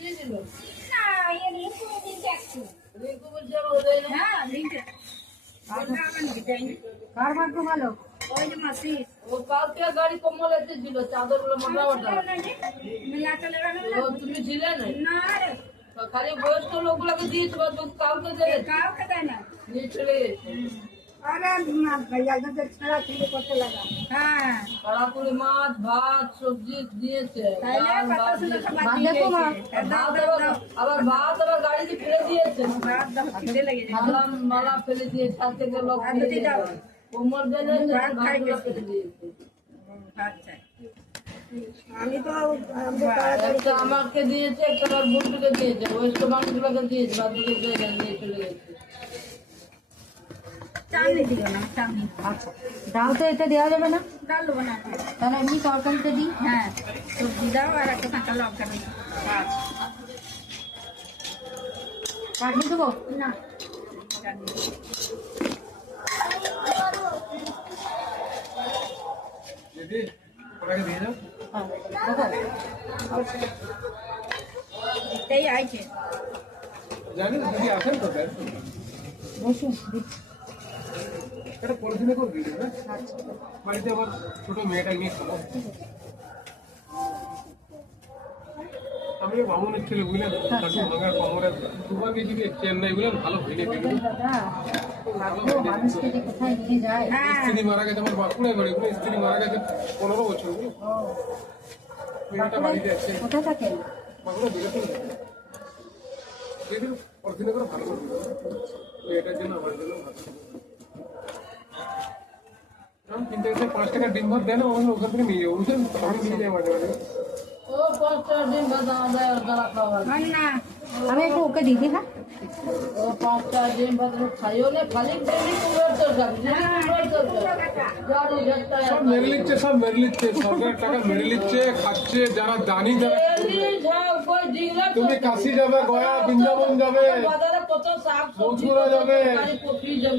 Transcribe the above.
দিয়েছিল না ये रिंकू दिन একটু রিঙ্কু বলছে আমার দেয় না হ্যাঁ রিंकू বলটা আমি দেইনি কার ভাগ্য ভালো? ওই যে মাসি ও কালকে গাড়ি কমল এসেছিল চাদরগুলো মোটা মোটা মিলা চলে ও তুমি ছিলে না না রে তো খালি বয়স্ক লোকগুলোকে দিয়েছো বা তুমি কাউকে দেবে কাউকে দেয় না নিয়ে চলে গেছে আরে না ভাইয়া যদি ছাড়া ছিল করতে লাগা। হ্যাঁ তাড়াতাড়ি মাছ ভাত সবজি দিয়েছে তাইলে ডাল, কত ভাত সুন্দর দিয়েছে। সব ভাত দিয়ে দেখো মা। ভাত আবার ভাত আবার গাড়িতে ফেলে দিয়েছে ভাত দাও খিদে লেগে যায় মালা মালা ফেলে দিয়ে ছাদ থেকে লোক আর ফেলে দুটি দাও। দিয়েছে কোমর বেঁধে ভাত খাই ভাতগুলো গেছে। ফেলে দিয়েছে ভাত চাই আমি তো আমাদের তাড়াতাড়ি একটা আমাকে দিয়েছে একটা আবার বুটুকে দিয়েছে ওয়েস্ট বাংলাগুলোকে দিয়েছে বাদুকে নিয়ে চলে গেছে চাটনি দিও না চাটনি আচ্ছা ডাল তো এটা দেওয়া যাবে না, ডাল দেবো না তাহলে এমনি তরকারিতে দিই। হ্যাঁ সবজি দাও আর একটা কাঁচা লঙ্কা দিই চাটনি দেবো? না চাটনি দিদি ওটাকে দিয়ে দাও। হ্যাঁ দেবো? এটাই আইছে জানি না দিদি আসেন তো স্যার বসুন দিচ্ছি। এটা পলিথিনে করে দিয়ে দেবে আচ্ছা বাড়িতে আবার ছোট মেয়েটা নিয়ে খাবো আমি বামুনের ছেলে বুঝলেন কাকু ভাঙার কোমরে দুবার গেছি চেন্নাই বুঝলেন ভালো হয়নি বলবেন দাদা ভাগ্য মানুষকে যে কোথায় নিয়ে যায়। হ্যাঁ স্ত্রী মারা গেছে আমার বাঁকুড়ায় বাড়ি বুঝলেন স্ত্রী মারা গেছে 15 বছর বুঝলেন ও মেয়েটা বাড়িতে আছে কোথায় থাকেন? বাঁকুড়া বেরোতে দিদি পলিথিনে করে ভালো করে দিবে মেয়েটার জন্য আমার জন্য ভালো আমি 3 থেকে 5 টাকা ডিম ভাত দেন আমাকে ওখান থেকে নিয়ে যাবো বুঝলেন আমি নিয়ে যাই মাঝে মাঝে ও 5 দিন বাদা দেয় দাঁড়া খাওয়া হয় না আমি একটু ওকে দিদি। হ্যাঁ ও 5 দিন বাদা খাইও না খালি ডেলি কুমড়োর তরকারি জারু ঝাট্টা সব মেরে নিচ্ছে সব মেরে নিচ্ছে সরকার টাকা মেরে নিচ্ছে খাচ্ছে যারা দানি যারা ডেলি যাও কই ডিলা তুমি কাশি যাবে গয়া বৃন্দাবন যাবে বাজারে কত শাক সবজি মথুরা যাবে। কপি যাবে